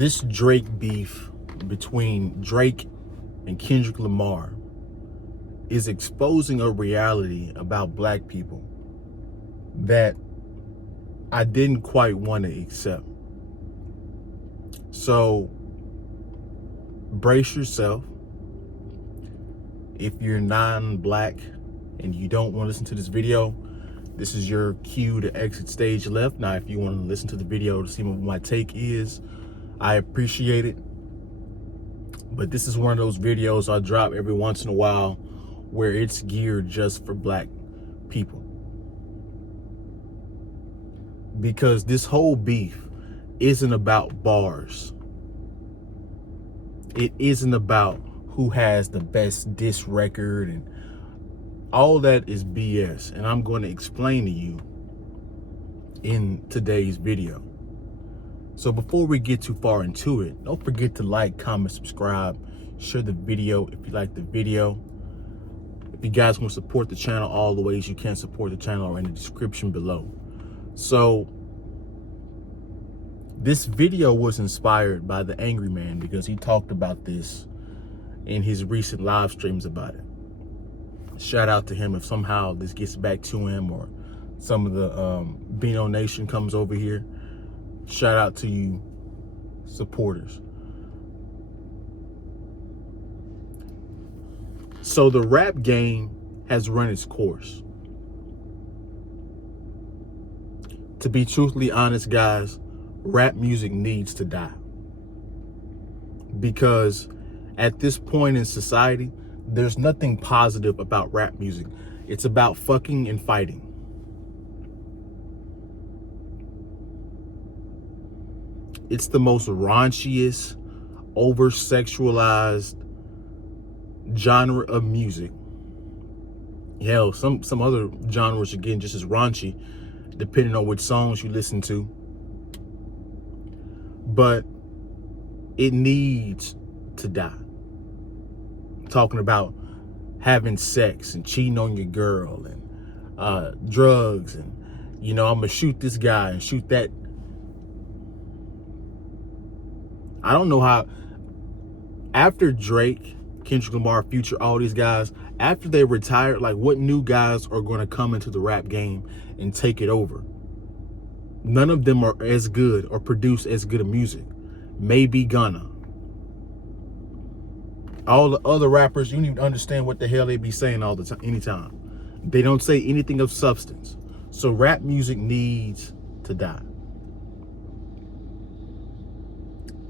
This Drake beef between Drake and Kendrick Lamar is exposing a reality about black people that I didn't quite want to accept. So brace yourself. If you're non-black and you don't want to listen to this video, this is your cue to exit stage left. Now, if you want to listen to the video to see what my take is, I appreciate it. But this is one of those videos I drop every once in a while where it's geared just for black people. Because this whole beef isn't about bars. It isn't about who has the best diss record, and all that is BS. And I'm going to explain to you in today's video. So before we get too far into it, don't forget to like, comment, subscribe, share the video if you like the video. If you guys want to support the channel, all the ways you can support the channel are in the description below. So this video was inspired by the Angry Man because he talked about this in his recent live streams about it. Shout out to him if somehow this gets back to him, or some of the Beano Nation comes over here. Shout out to you supporters. So the rap game has run its course. To be truthfully honest, guys, rap music needs to die. Because at this point in society, there's nothing positive about rap music. It's about fucking and fighting. It's the most raunchiest, over-sexualized genre of music. Hell, some other genres are getting just as raunchy, depending on which songs you listen to. But it needs to die. Talking about having sex and cheating on your girl and drugs and, I'm gonna shoot this guy and shoot that. I don't know how, after Drake, Kendrick Lamar, Future, all these guys, after they retired, like, what new guys are going to come into the rap game and take it over? None of them are as good or produce as good of music. Maybe Gunna. All the other rappers, you don't even understand what the hell they be saying all the time, anytime. They don't say anything of substance. So rap music needs to die.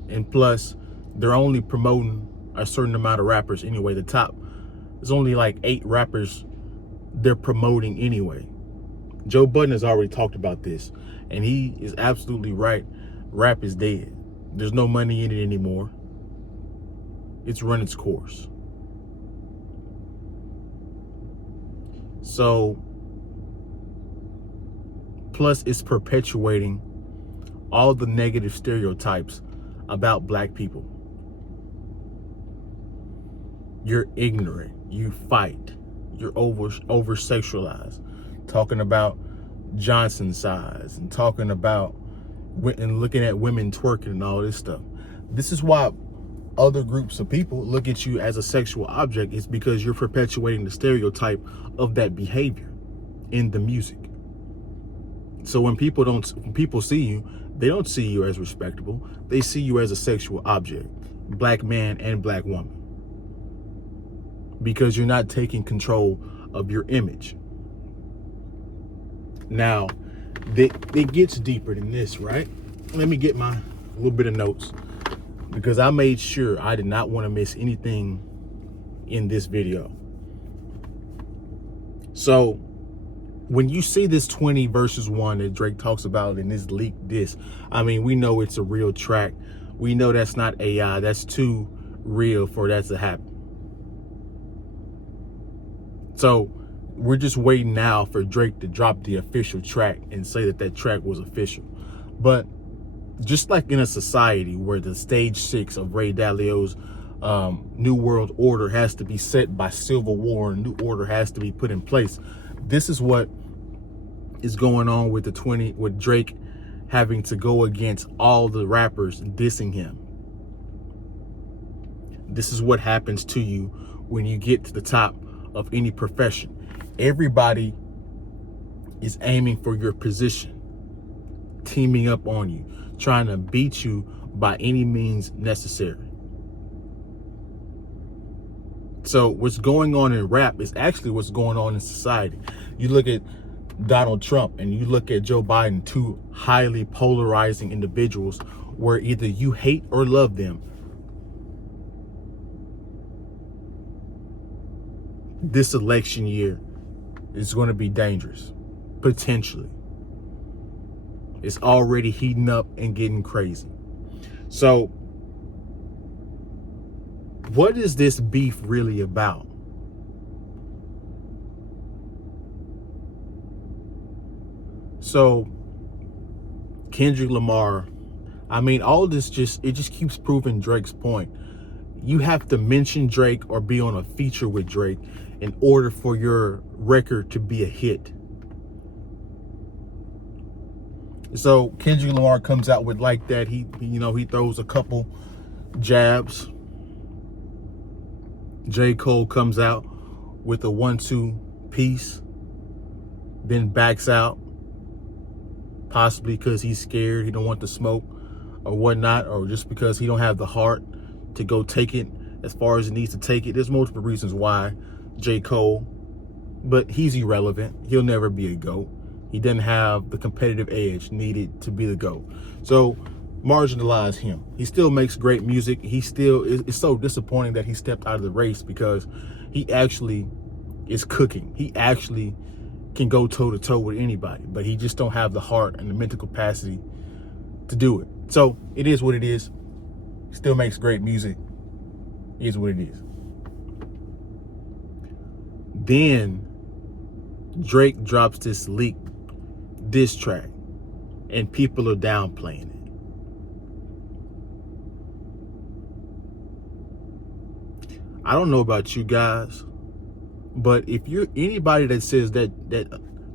And plus, they're only promoting a certain amount of rappers anyway. The top, there's only like 8 rappers they're promoting anyway. Joe Budden has already talked about this, and he is absolutely right. Rap is dead. There's no money in it anymore. It's run its course. So, plus it's perpetuating all the negative stereotypes about black people. You're ignorant, you fight, you're over sexualized, talking about Johnson size and talking about and looking at women twerking and all this stuff. This is why other groups of people look at you as a sexual object. It's because you're perpetuating the stereotype of that behavior in the music. So when people see you, they don't see you as respectable. They see you as a sexual object, black man and black woman, because you're not taking control of your image. Now, it gets deeper than this, right? Let me get my little bit of notes, because I made sure I did not want to miss anything in this video. So when you see this 20 versus 1 that Drake talks about in this leaked diss, I mean, we know it's a real track. We know that's not AI. That's too real for that to happen. So we're just waiting now for Drake to drop the official track and say that that track was official. But just like in a society where the stage 6 of Ray Dalio's New World Order has to be set by civil war and new order has to be put in place, this is what is going on with with Drake having to go against all the rappers dissing him. This is what happens to you when you get to the top of any profession. Everybody is aiming for your position, teaming up on you, trying to beat you by any means necessary. So what's going on in rap is actually what's going on in society. You look at Donald Trump and you look at Joe Biden, two highly polarizing individuals where either you hate or love them. This election year is going to be dangerous, potentially. It's already heating up and getting crazy. So what is this beef really about? So Kendrick Lamar, I mean, all this just keeps proving Drake's point. You have to mention Drake or be on a feature with Drake in order for your record to be a hit. So Kendrick Lamar comes out with like that. He throws a couple jabs. J. Cole comes out with a 1-2 piece, then backs out, possibly because he's scared, he don't want the smoke or whatnot, or just because he don't have the heart to go take it as far as he needs to take it. There's multiple reasons why J. Cole, but he's irrelevant. He'll never be a GOAT. He doesn't have the competitive edge needed to be the GOAT. So marginalize him. He still makes great music. It's so disappointing that he stepped out of the race because he actually is cooking. He actually can go toe to toe with anybody, but he just don't have the heart and the mental capacity to do it. So it is what it is. Still makes great music. It is what it is. Then Drake drops this leaked diss track and people are downplaying it. I don't know about you guys, but if you're anybody that says that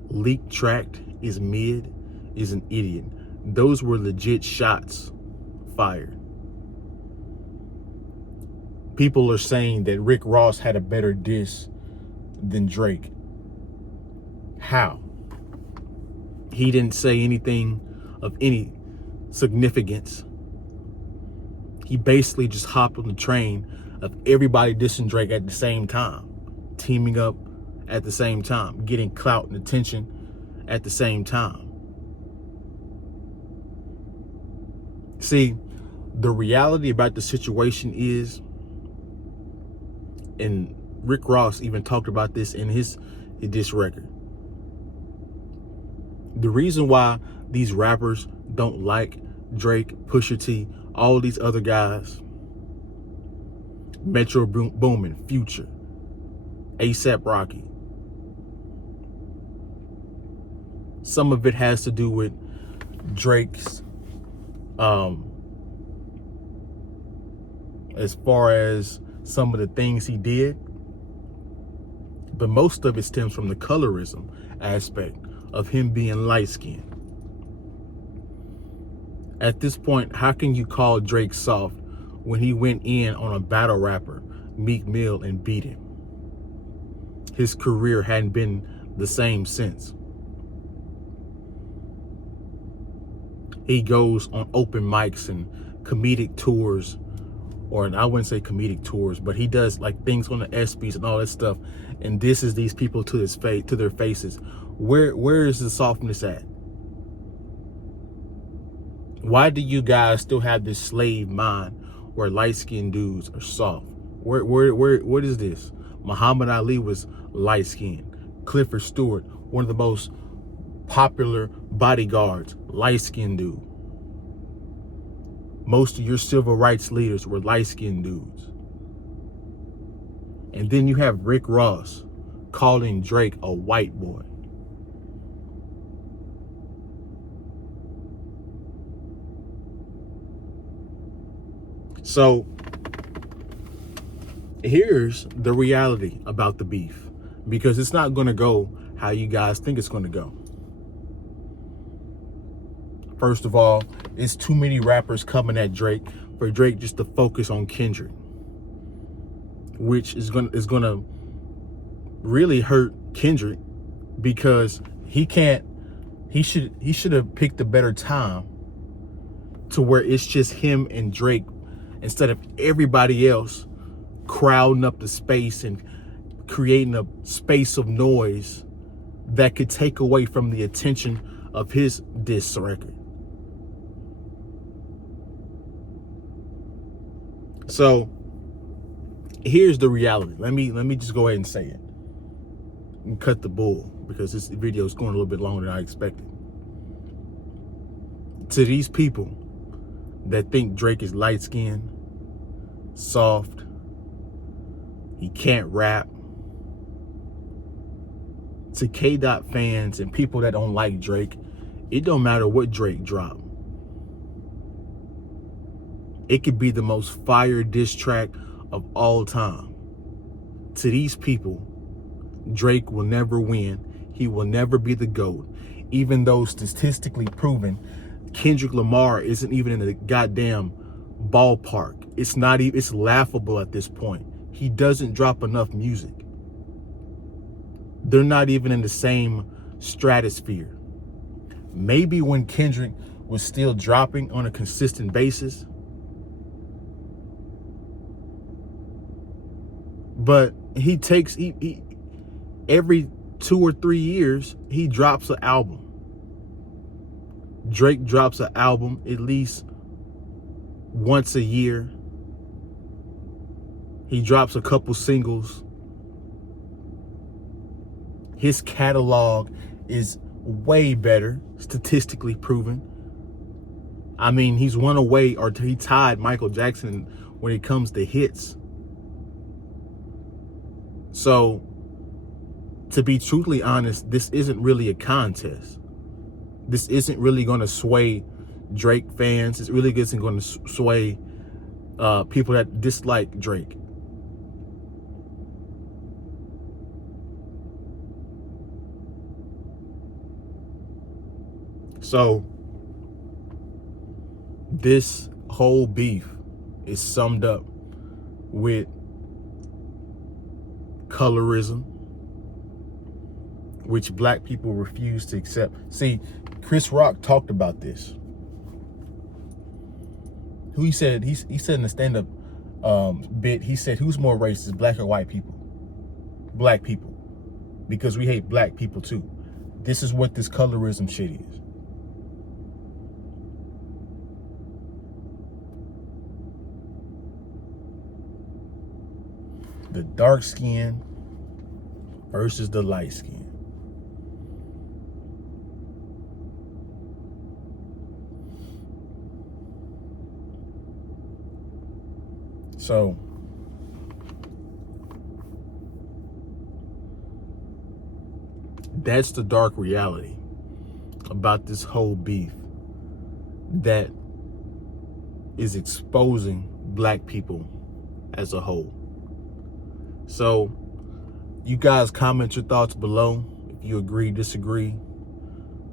leaked track is mid is an idiot. Those were legit shots fired. People are saying that Rick Ross had a better diss than Drake. How? He didn't say anything of any significance. He basically just hopped on the train of everybody dissing Drake at the same time, teaming up at the same time, getting clout and attention at the same time. See, the reality about the situation is, and Rick Ross even talked about this in his diss record, the reason why these rappers don't like Drake, Pusha T, all these other guys, Metro Boomin, Future, ASAP Rocky, some of it has to do with Drake's as far as some of the things he did, but most of it stems from the colorism aspect of him being light-skinned. At this point, how can you call Drake soft when he went in on a battle rapper, Meek Mill, and beat him? His career hadn't been the same since. He goes on open mics and comedic tours, or I wouldn't say comedic tours, but he does like things on the ESPYs and all that stuff, and disses these people to his face, to their faces. Where is the softness at? Why do you guys still have this slave mind where light-skinned dudes are soft? What is this? Muhammad Ali was light-skinned. Clifford Stewart, one of the most popular bodyguards, light-skinned dude. Most of your civil rights leaders were light-skinned dudes. And then you have Rick Ross calling Drake a white boy. So here's the reality about the beef, because it's not going to go how you guys think it's going to go. First of all, it's too many rappers coming at Drake for Drake just to focus on Kendrick, which is gonna really hurt Kendrick, because he should have picked a better time to where it's just him and Drake instead of everybody else crowding up the space and creating a space of noise that could take away from the attention of his diss record. So here's the reality. Let me just go ahead and say it and cut the bull, because this video is going a little bit longer than I expected. To these people that think Drake is light-skinned, soft, he can't rap, to K-Dot fans and people that don't like Drake, it don't matter what Drake dropped. It could be the most fire diss track of all time. To these people, Drake will never win. He will never be the GOAT. Even though statistically proven, Kendrick Lamar isn't even in the goddamn ballpark. It's not even, it's laughable at this point. He doesn't drop enough music. They're not even in the same stratosphere. Maybe when Kendrick was still dropping on a consistent basis, but he every 2 or 3 years, he drops an album. Drake drops an album at least once a year. He drops a couple singles. His catalog is way better, statistically proven. I mean, he's one away, or he tied Michael Jackson when it comes to hits. So, to be truthfully honest, this isn't really a contest. This isn't really going to sway Drake fans. It really isn't going to sway people that dislike Drake. So, this whole beef is summed up with colorism, which black people refuse to accept. See, Chris Rock talked about this. He said in the stand-up bit, he said, who's more racist, black or white people? Black people. Because we hate black people too. This is what this colorism shit is. The dark skin versus the light skin. So, that's the dark reality about this whole beef that is exposing black people as a whole. So, you guys comment your thoughts below. If you agree, disagree.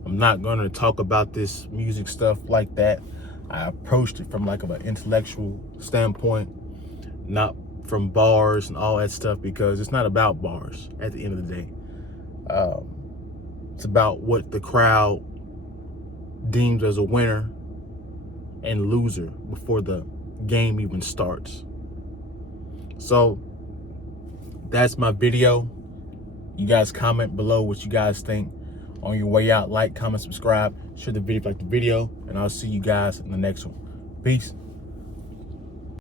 I'm not going to talk about this music stuff like that. I approached it from like an intellectual standpoint, not from bars and all that stuff, because it's not about bars at the end of the day. It's about what the crowd deems as a winner and loser before the game even starts. So that's my video. You guys comment below what you guys think. On your way out, like, comment, subscribe, share the video if you like the video, and I'll see you guys in the next one. Peace.